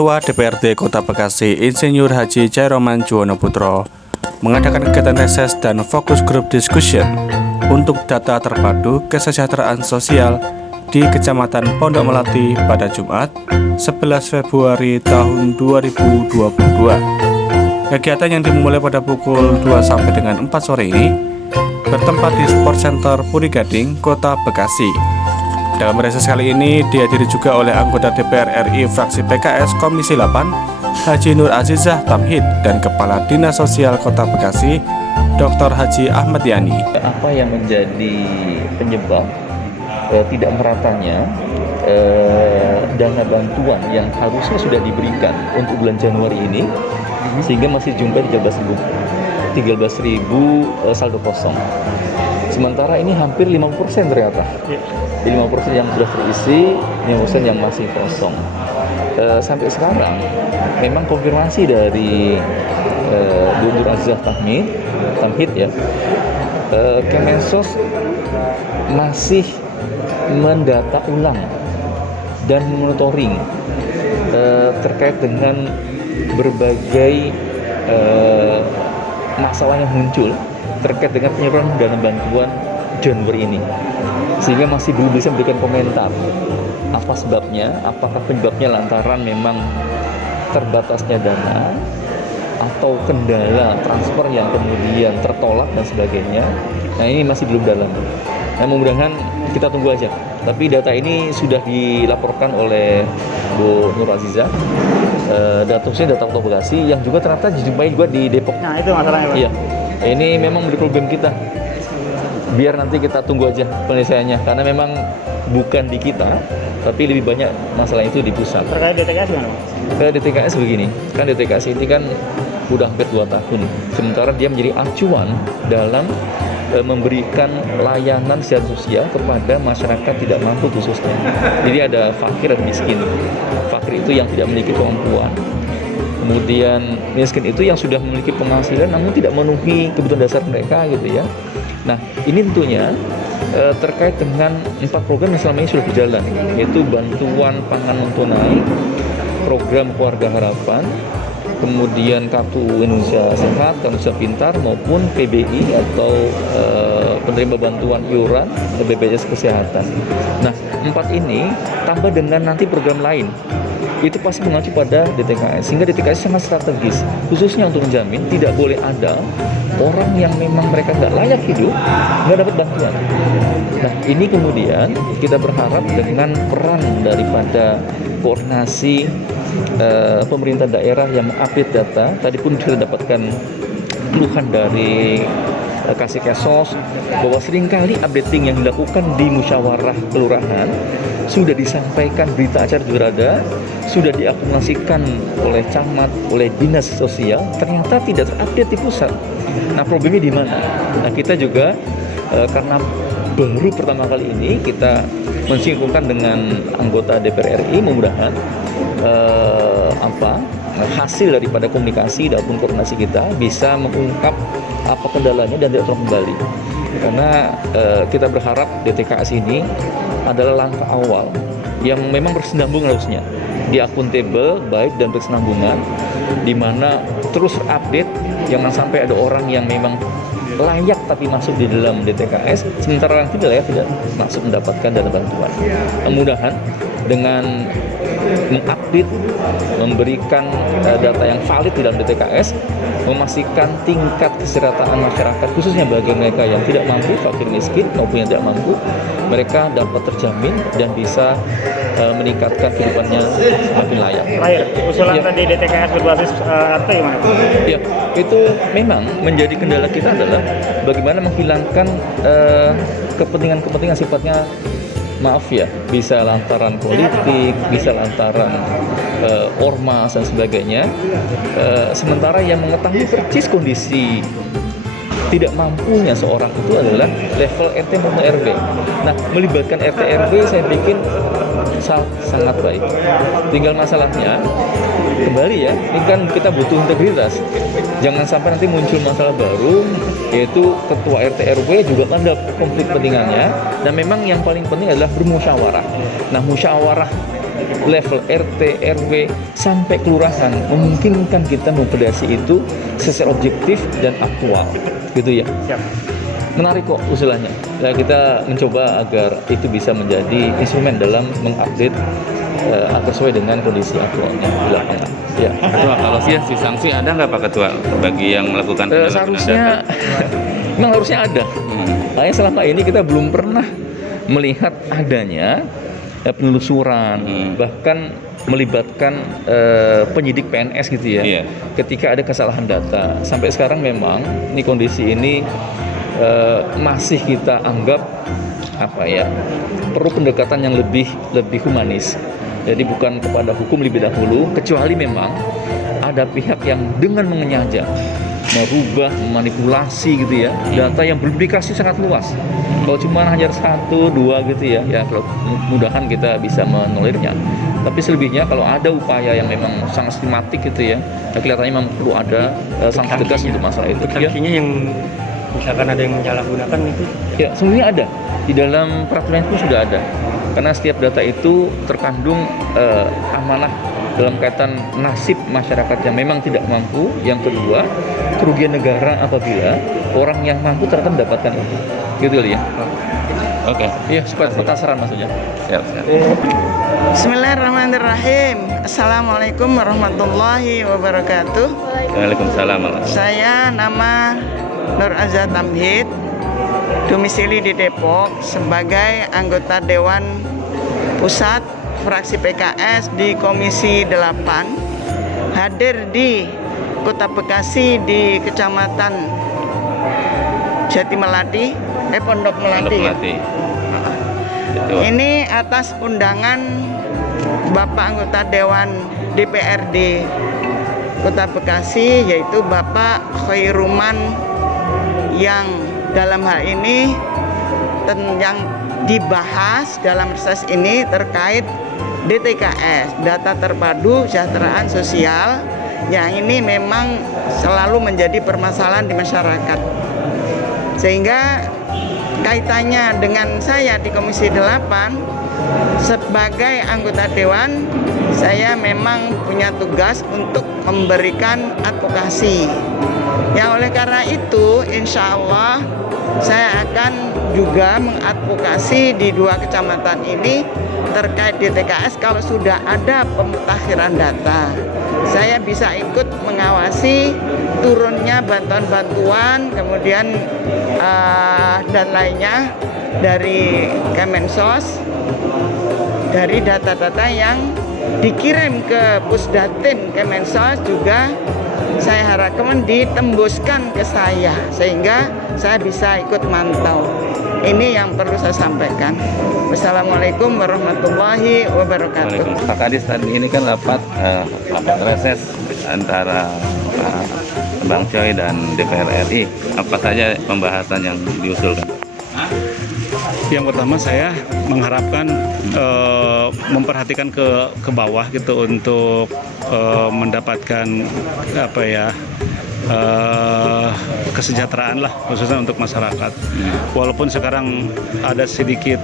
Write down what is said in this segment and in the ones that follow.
Ketua DPRD Kota Bekasi Insinyur Haji Chairoman Juwono Putro mengadakan kegiatan reses dan fokus group discussion untuk data terpadu kesejahteraan sosial di Kecamatan Pondok Melati pada Jumat 11 Februari tahun 2022. Kegiatan yang dimulai pada pukul 2 sampai dengan 4 sore ini bertempat di Sport Center Puri Gading, Kota Bekasi. Dalam reses kali ini dihadiri juga oleh anggota DPR RI fraksi PKS Komisi 8 Haji Nur Azizah Tamhid dan Kepala Dinas Sosial Kota Bekasi Dr. Haji Ahmad Yani. Apa yang menjadi penyebab tidak meratanya dana bantuan yang harusnya sudah diberikan untuk bulan Januari ini sehingga masih jumlah 13.000 saldo kosong. Sementara ini hampir 50% ternyata. 50% yang sudah terisi, 50% yang masih kosong. Sampai sekarang memang konfirmasi dari Bu Nur Azizah Tamhid ya, Kemensos masih mendata ulang dan monitoring terkait dengan berbagai masalah yang muncul terkait dengan penyaluran dana bantuan Januari ini, sehingga masih belum bisa memberikan komentar apa sebabnya, apakah penyebabnya lantaran memang terbatasnya dana atau kendala transfer yang kemudian tertolak dan sebagainya. Nah, ini masih belum dalam. Nah, mudah-mudahan kita tunggu aja. Tapi data ini sudah dilaporkan oleh Bu Nur Azizah, data Kota Bekasi yang juga ternyata dijumpai juga di Depok. Nah, itu masalahnya, Pak. Iya. Ini memang menjadi problem kita. Biar nanti kita tunggu aja penyelesaiannya, karena memang bukan di kita, tapi lebih banyak masalah itu di pusat. Terkait DTKS gimana? DTKS begini, kan DTKS ini kan udah hampir 2 tahun. Sementara dia menjadi acuan dalam memberikan layanan secara sosial kepada masyarakat tidak mampu khususnya. Jadi ada fakir dan miskin. Fakir itu yang tidak memiliki kemampuan. Kemudian miskin itu yang sudah memiliki penghasilan namun tidak memenuhi kebutuhan dasar mereka gitu ya. Nah, ini tentunya terkait dengan 4 program yang selama ini sudah berjalan, yaitu bantuan pangan non tunai, program keluarga harapan, kemudian kartu Indonesia Sehat, kartu Indonesia Pintar, maupun PBI atau penerima bantuan iuran BPJS Kesehatan. Nah, 4 ini tambah dengan nanti program lain, itu pasti mengacu pada DTKS, sehingga DTKS sangat strategis, khususnya untuk menjamin tidak boleh ada orang yang memang mereka nggak layak hidup, nggak dapat bantuan. Nah, ini kemudian kita berharap dengan peran daripada koordinasi pemerintah daerah yang mengupdate data, tadi pun sudah dapatkan keluhan dari Kasih Kesos bahwa seringkali updating yang dilakukan di musyawarah kelurahan sudah disampaikan, berita acara juga ada, sudah diakumulasikan oleh camat, oleh dinas sosial, ternyata tidak terupdate di pusat. Nah, problemnya di mana? Nah, kita juga karena baru pertama kali ini kita mensinkronkan dengan anggota DPR RI, mudah-mudahan hasil daripada komunikasi dan koordinasi kita bisa mengungkap apa kendalanya dan tidak terulang kembali. Karena kita berharap DTKS ini adalah langkah awal yang memang berkesinambungan harusnya, di akuntabel, baik dan berkesinambungan, di mana terus update, jangan sampai ada orang yang memang layak tapi masuk di dalam DTKS, sementara yang tidak layak tidak masuk mendapatkan dana bantuan. Mudah-mudahan dengan mengupdate, memberikan data yang valid di dalam DTKS, memastikan tingkat kesejahteraan masyarakat khususnya bagi mereka yang tidak mampu, fakir miskin maupun yang tidak mampu, mereka dapat terjamin dan bisa meningkatkan kehidupannya semakin layak. Terakhir, usulan Ya. tadi DTKS berbasis RT gimana? Ya, itu memang menjadi kendala kita adalah bagaimana menghilangkan kepentingan-kepentingan sifatnya, maaf ya, bisa lantaran politik, bisa lantaran ormas dan sebagainya. Sementara yang mengetahui persis kondisi tidak mampunya seorang itu adalah level RT maupun RW. Nah, melibatkan RT RW saya pikir sangat baik. Tinggal masalahnya kembali ya, ini kan kita butuh integritas. Jangan sampai nanti muncul masalah baru, yaitu ketua RT RW juga kan ada konflik kepentingannya. Dan memang yang paling penting adalah bermusyawarah. Nah, musyawarah level RT, RW sampai kelurahan memungkinkan kita memvalidasi itu secara objektif dan aktual, gitu ya. Siap. Menarik kok usulannya. Ya, kita mencoba agar itu bisa menjadi instrumen dalam mengupdate agar sesuai dengan kondisi aktualnya di lapangan. Ya. Ketua, kalau si sanksi ada nggak Pak Ketua bagi yang melakukan penyalahgunaan Seharusnya data? memang harusnya ada. Hanya selama ini kita belum pernah melihat adanya penelusuran, bahkan melibatkan penyidik PNS gitu ya. Iya. Ketika ada kesalahan data, sampai sekarang memang ini kondisi ini masih kita anggap perlu pendekatan yang lebih humanis. Jadi bukan kepada hukum lebih dahulu, kecuali memang ada pihak yang dengan menyengaja merubah, memanipulasi gitu ya, data yang berimplikasi sangat luas. Kalau cuma hanya 1, 2 gitu ya, kalau mudahan kita bisa menolirnya. Tapi selebihnya kalau ada upaya yang memang sangat sistematik gitu ya, kelihatannya memang perlu ada sanksi tegas untuk masalah itu. Sanksinya yang misalkan ada yang menyalahgunakan itu? Ya, sebenarnya ada. Di dalam peraturan itu sudah ada. Karena setiap data itu terkandung amanah dalam kaitan nasib masyarakat yang memang tidak mampu. Yang kedua, kerugian negara apabila orang yang mampu ternyata mendapatkan itu. Gitu kali ya. Oke. Iya, supaya petasaran maksudnya. Siap. Bismillahirrahmanirrahim. Assalamualaikum warahmatullahi wabarakatuh. Waalaikumsalam. Saya nama Nur Azza Tamhid, domisili di Depok sebagai anggota Dewan Pusat fraksi PKS di Komisi 8, hadir di Kota Bekasi di Kecamatan Jatimelati, Pondok Melati. Ini atas undangan Bapak anggota Dewan DPRD Kota Bekasi, yaitu Bapak Khairuman, yang dalam hal ini yang dibahas dalam reses ini terkait DTKS, Data Terpadu Kesejahteraan Sosial, yang ini memang selalu menjadi permasalahan di masyarakat. Sehingga kaitannya dengan saya di Komisi 8 sebagai anggota Dewan, saya memang punya tugas untuk memberikan advokasi. Yang oleh karena itu, insya Allah saya akan juga mengadvokasi di 2 kecamatan ini terkait DTKS. Kalau sudah ada pemutakhiran data, saya bisa ikut mengawasi turunnya bantuan-bantuan, kemudian dan lainnya dari Kemensos, dari data-data yang dikirim ke Pusdatin Kemensos juga saya harapkan ditembuskan ke saya, sehingga saya bisa ikut mantau. Ini yang perlu saya sampaikan. Wassalamualaikum warahmatullahi wabarakatuh. Pak Kadis, tadi ini kan rapat reses antara Bang Coy dan DPR RI. Apa saja pembahasan yang diusulkan? Yang pertama, saya mengharapkan memperhatikan ke bawah gitu untuk mendapatkan kesejahteraan lah, khususnya untuk masyarakat. Walaupun sekarang ada sedikit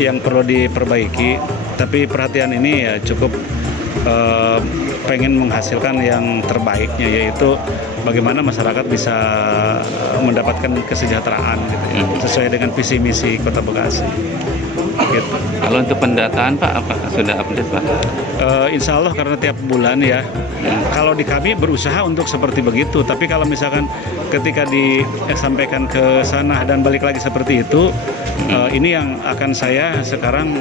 yang perlu diperbaiki, tapi perhatian ini ya cukup pengen menghasilkan yang terbaiknya, yaitu bagaimana masyarakat bisa mendapatkan kesejahteraan gitu ya, sesuai dengan visi misi Kota Bekasi. Gitu. Kalau untuk pendataan Pak, apakah sudah update Pak? Insya Allah karena tiap bulan ya. Kalau di kami berusaha untuk seperti begitu, tapi kalau misalkan ketika disampaikan ke sana dan balik lagi seperti itu, ini yang akan saya sekarang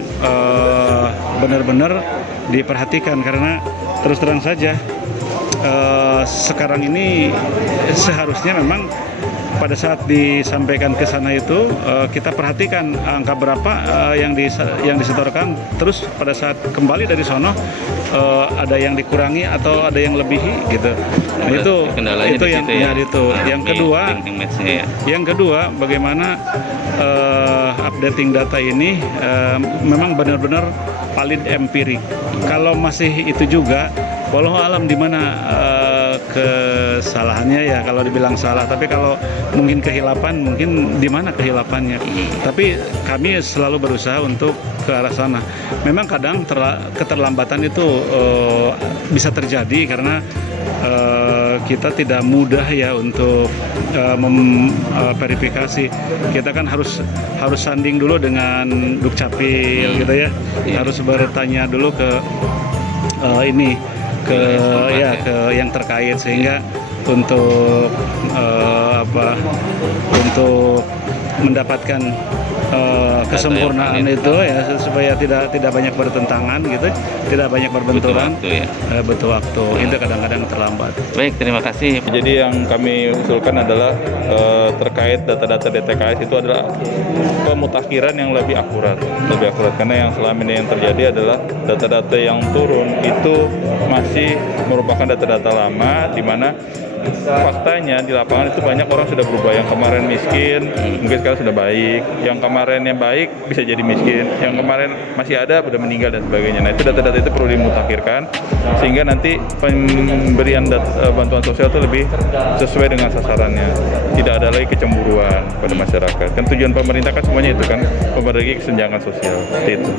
benar-benar diperhatikan, karena terus terang saja sekarang ini seharusnya memang pada saat disampaikan ke sana itu kita perhatikan angka berapa yang disetorkan, terus pada saat kembali dari sono ada yang dikurangi atau ada yang lebihi gitu. Nah, itu yang benar itu. Yang kedua, bagaimana updating data ini memang benar-benar valid empirik. Kalau masih itu juga, walau alam di mana kesalahannya ya kalau dibilang salah, tapi kalau mungkin kehilapan, mungkin di mana kehilapannya. Tapi kami selalu berusaha untuk ke arah sana. Memang kadang keterlambatan itu bisa terjadi karena kita tidak mudah ya untuk verifikasi. Kita kan harus sanding dulu dengan Dukcapil gitu ya. Harus bertanya dulu ke ke yang terkait, sehingga untuk untuk mendapatkan kesempurnaan itu ya, supaya tidak banyak bertentangan gitu, tidak banyak berbenturan, butuh waktu. Itu kadang-kadang terlambat. Baik, terima kasih. Jadi yang kami usulkan adalah terkait data-data DTKS itu adalah pemutakhiran yang lebih akurat, karena yang selama ini yang terjadi adalah data-data yang turun itu masih merupakan data-data lama, di mana faktanya di lapangan itu banyak orang sudah berubah. Yang kemarin miskin mungkin sekarang sudah baik, yang kemarin yang baik bisa jadi miskin, yang kemarin masih ada sudah meninggal dan sebagainya. Nah, itu data-data itu perlu dimutakhirkan sehingga nanti pemberian bantuan sosial itu lebih sesuai dengan sasarannya, tidak ada lagi kecemburuan pada masyarakat. Kan tujuan pemerintah kan semuanya itu kan, membagi kesenjangan sosial, seperti itu.